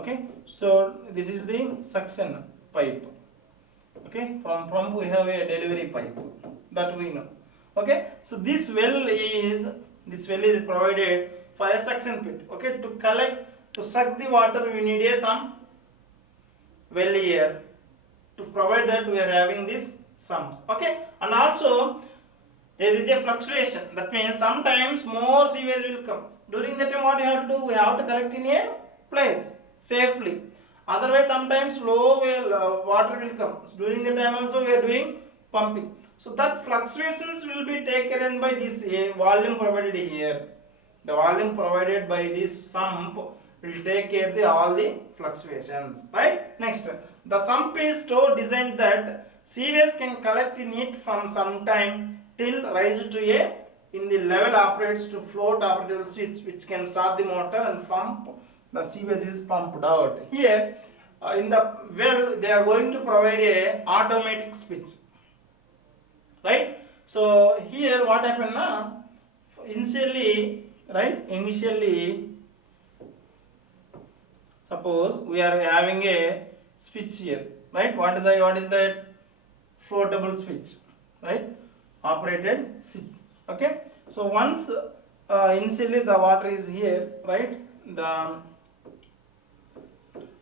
Okay, so this is the suction pipe. Okay, from pump we have a delivery pipe, that we know. Okay, so this well is provided for a suction pit. Okay, to suck the water we need a some well here. To provide that we are having these sumps. Okay, and also there is a fluctuation. That means sometimes more sewage will come. During that time, what you have to do? We have to collect in a place safely. Otherwise, sometimes water will come. So during the time also we are doing pumping. So that fluctuations will be taken by this volume provided here. The volume provided by this sump will take care of all the fluctuations. Right? Next, the sump is so designed that sewage can collect in it from some time till rise to a in the level operates to float operable switch which can start the motor and pump the sewage is pumped out. Here in the well they are going to provide a automatic switch, right? So here what happened now, initially suppose we are having a switch here, right? What is that? Floatable switch, right? Operated switch. Okay, so once initially the water is here, right? The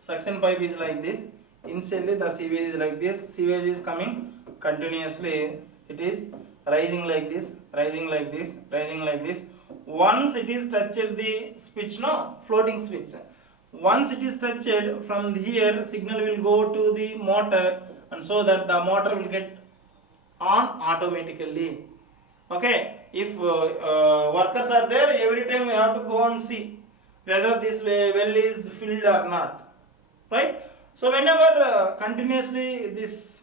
suction pipe is like this. Initially the sewage is like this. Sewage is coming continuously. It is rising like this, rising like this, rising like this. Once it is touched the switch, no, floating switch. Once it is touched, from here signal will go to the motor, and so that the motor will get on automatically. Okay, if workers are there, every time we have to go and see whether this well is filled or not, right? So whenever continuously this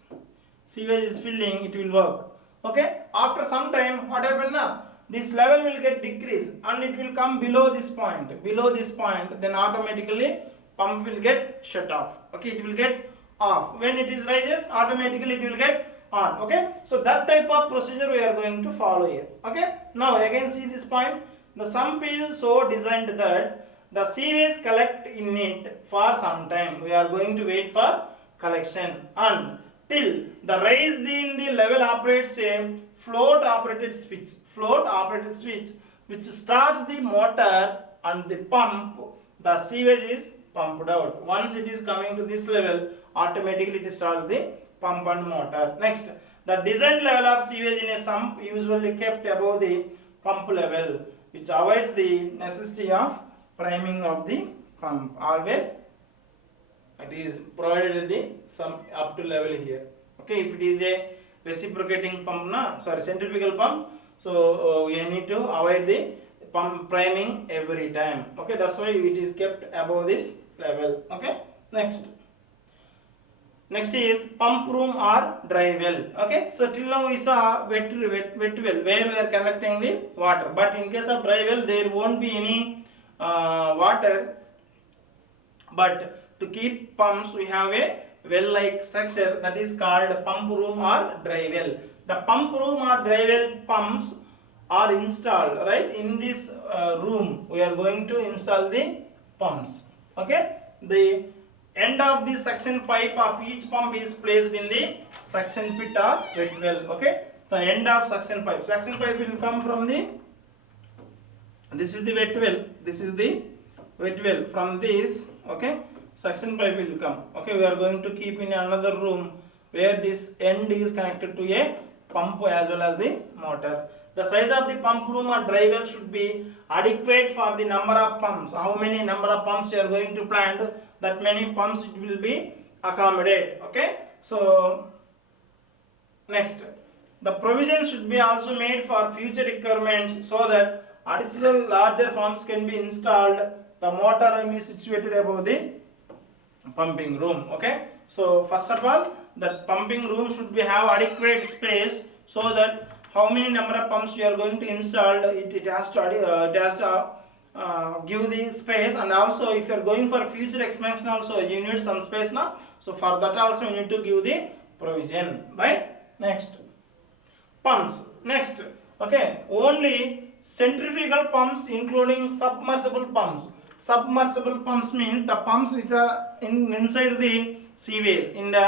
sewage is filling, it will work. Okay, after some time what happen now, this level will get decreased and it will come below this point, then automatically pump will get shut off. Okay, it will get off. When it is rises, automatically it will get on. Okay, so that type of procedure we are going to follow here. Okay, now again see this point, the sump is so designed that the sewage collect in it for some time. We are going to wait for collection and till the rise in the level operates a float operated switch which starts the motor and the pump. The sewage is pumped out. Once it is coming to this level, automatically it starts the pump and motor. Next, the designed level of sewage in a sump usually kept above the pump level, which avoids the necessity of priming of the pump. Always it is provided the some up to level here. Okay, if it is a reciprocating pump, centrifugal pump, so we need to avoid the pump priming every time. Okay, that's why it is kept above this level. Okay, next is pump room or dry well. Okay, so till now we saw wet well where we are collecting the water, but in case of dry well there won't be any water, but to keep pumps we have a well like structure that is called pump room or dry well. The pump room or dry well pumps are installed right in this room. We are going to install the pumps. Okay, the end of the suction pipe of each pump is placed in the suction pit or wet well. Okay, the end of suction pipe will come from the, this is the wet well, from this. Okay, suction pipe will come. Okay, we are going to keep in another room where this end is connected to a pump as well as the motor. The size of the pump room or dry well should be adequate for the number of pumps. How many number of pumps you are going to plant, that many pumps it will be accommodate. Okay, so next, the provision should be also made for future requirements so that additional larger pumps can be installed. The motor room is situated above the pumping room. Okay, so first of all, that pumping room should be have adequate space so that how many number of pumps you are going to install, it has to give the space. And also if you are going for future expansion also you need some space now, so for that also you need to give the provision, right? Next, pumps. Next, okay, only centrifugal pumps including submersible pumps. submersible pumps means the pumps which are inside the sewage. In the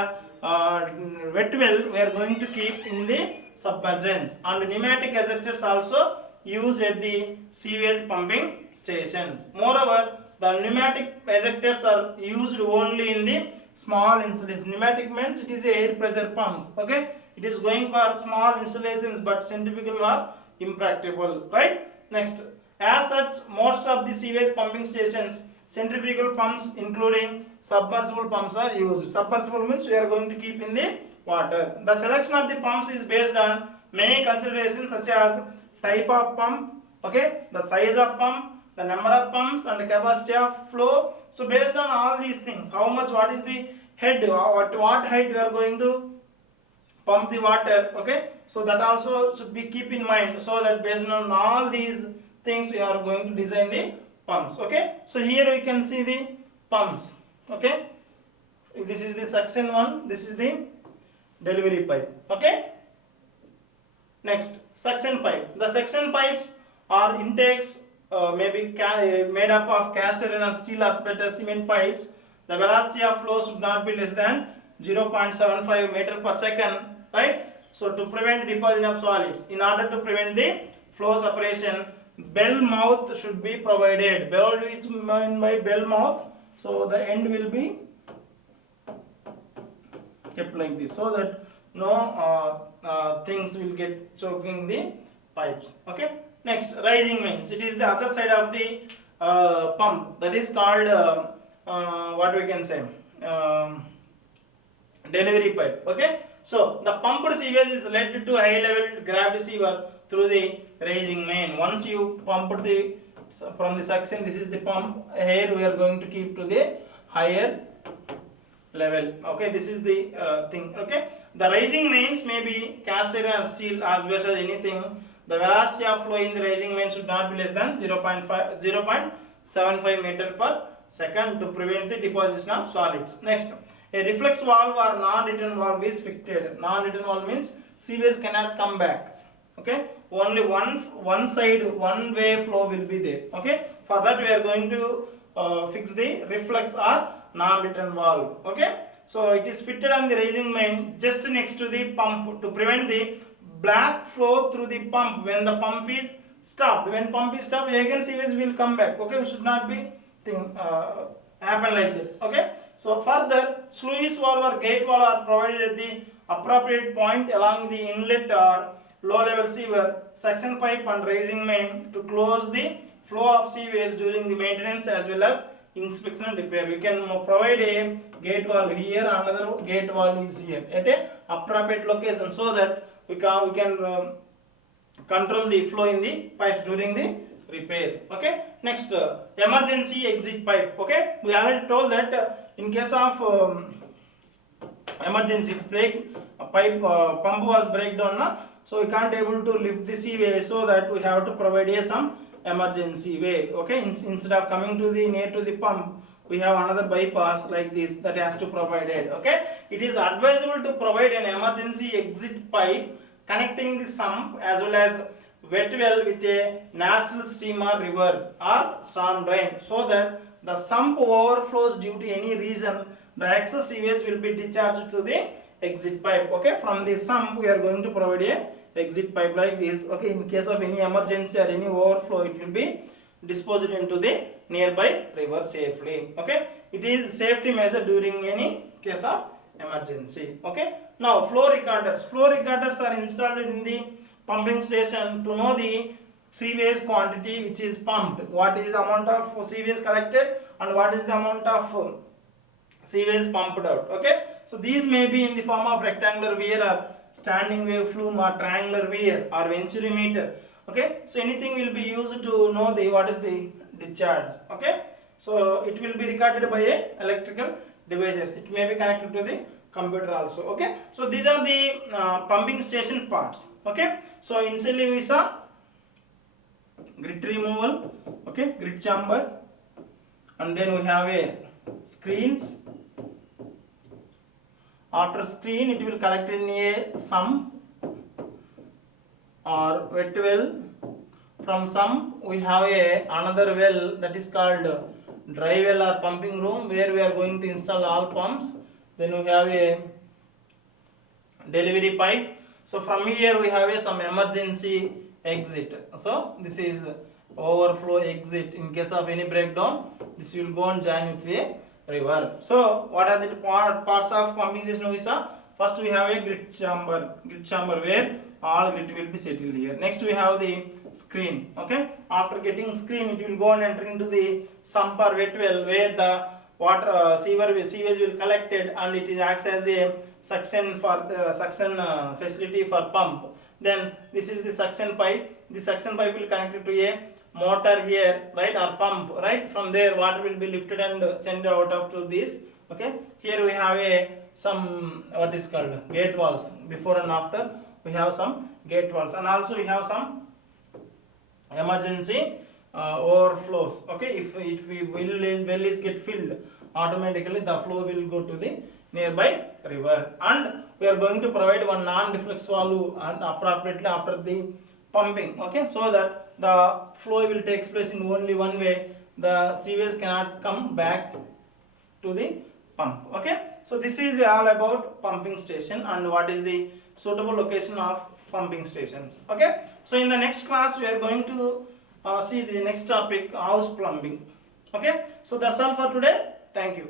wet well we are going to keep in the submergence, and pneumatic ejectors also used at the sewage pumping stations. Moreover, the pneumatic ejectors are used only in the small installations. Pneumatic means it is a air pressure pumps. Okay, it is going for small installations, but centrifugal are impracticable, right? Next, as such, most of the sewage pumping stations centrifugal pumps including submersible pumps are used. Submersible means we are going to keep in the water. The selection of the pumps is based on many considerations such as type of pump, okay, the size of pump, the number of pumps, and the capacity of flow. So based on all these things, how much, what is the head, at what height we are going to pump the water, okay, so that also should be keep in mind, so that based on all these things we are going to design the pumps. Okay, so here we can see the pumps. Okay, this is the suction one, this is the delivery pipe. Okay, next, suction pipe. The suction pipes are intakes, maybe made up of cast iron and steel asbestos cement pipes. The velocity of flow should not be less than 0.75 meter per second, right? So to prevent deposition of solids, in order to prevent the flow separation, bell mouth should be provided. Bell is meant by bell mouth, so the end will be kept like this, so that no things will get choking the pipes. Okay, next, rising mains. It is the other side of the pump, that is called what we can say, delivery pipe. Okay, so the pumped sewage is led to high level gravity sewer through the rising main. Once you pump the from the suction, this is the pump, here we are going to keep to the higher level. Okay, this is the thing. Okay, the rising mains may be cast iron and steel as well as anything. The velocity of flow in the rising main should not be less than 0.75 meter per second to prevent the deposition of solids. Next, a reflex valve or non-return valve is fitted. Non-return valve means sewage cannot come back. Okay, only one side, one way flow will be there. Okay, for that we are going to fix the reflex or non-return valve. Okay, so it is fitted on the rising main just next to the pump to prevent the black flow through the pump when the pump is stopped. When pump is stopped, again sewage will come back. Okay, we should not be happen like that. Okay, so further, sluice valve or gate valve are provided at the appropriate point along the inlet or low level sewer, suction pipe and rising main to close the flow of sewage during the maintenance as well as inspection and repair. We can provide a gate valve here, another gate valve is here at a appropriate location, so that we can control the flow in the pipes during the repairs. Okay, next, emergency exit pipe. Okay, we already told that in case of emergency break, pump was breakdown, so we can't able to lift the sewage, so that we have to provide some emergency way. Okay, instead of coming to the near to the pump, we have another bypass like this that has to provide it. Okay, it is advisable to provide an emergency exit pipe connecting the sump as well as wet well with a natural stream or river or storm drain, so that the sump overflows due to any reason, the excess sewage will be discharged to the exit pipe. Okay, from the sump we are going to provide a exit pipe like this. Okay, in case of any emergency or any overflow, it will be disposed into the nearby river safely. Okay, it is safety measure during any case of emergency. Okay, now flow recorders. Flow recorders are installed in the pumping station to know the sewage quantity which is pumped, what is the amount of sewage collected and what is the amount of sewage pumped out. Okay, so these may be in the form of rectangular weir or standing wave flume or triangular weir or venturi meter. Okay, so anything will be used to know the what is the discharge. Okay, so it will be recorded by a electrical devices. It may be connected to the computer also. Okay, so these are the pumping station parts. Okay, so initially we saw grit removal, okay, grit chamber, and then we have a screens. After screen, it will collect in a sump or wet well. From sump we have another well that is called dry well or pumping room where we are going to install all pumps. Then we have a delivery pipe. So from here we have some emergency exit. So this is overflow exit. In case of any breakdown, this will go and join with the river. So what are the parts of pumping station we saw? First we have a grit chamber where all grit will be settled here. Next we have the screen. Okay, after getting screen, it will go and enter into the sump or wet well where the water sewage will collected, and it is acts as a suction for the suction facility for pump. Then this is the suction pipe. The suction pipe will connect to a motor here, right, or pump, right. From there water will be lifted and sent out up to this. Okay, here we have a some what is called gate valves. Before and after we have some gate valves, and also we have some emergency overflows. Okay, if well is get filled, automatically the flow will go to the nearby river, and we are going to provide one non-deflex valve and appropriately after the pumping. Okay, so that the flow will take place in only one way, the sewage cannot come back to the pump. Okay, so this is all about pumping station and what is the suitable location of pumping stations. Okay, so in the next class we are going to see the next topic, house plumbing. Okay, so that's all for today. Thank you.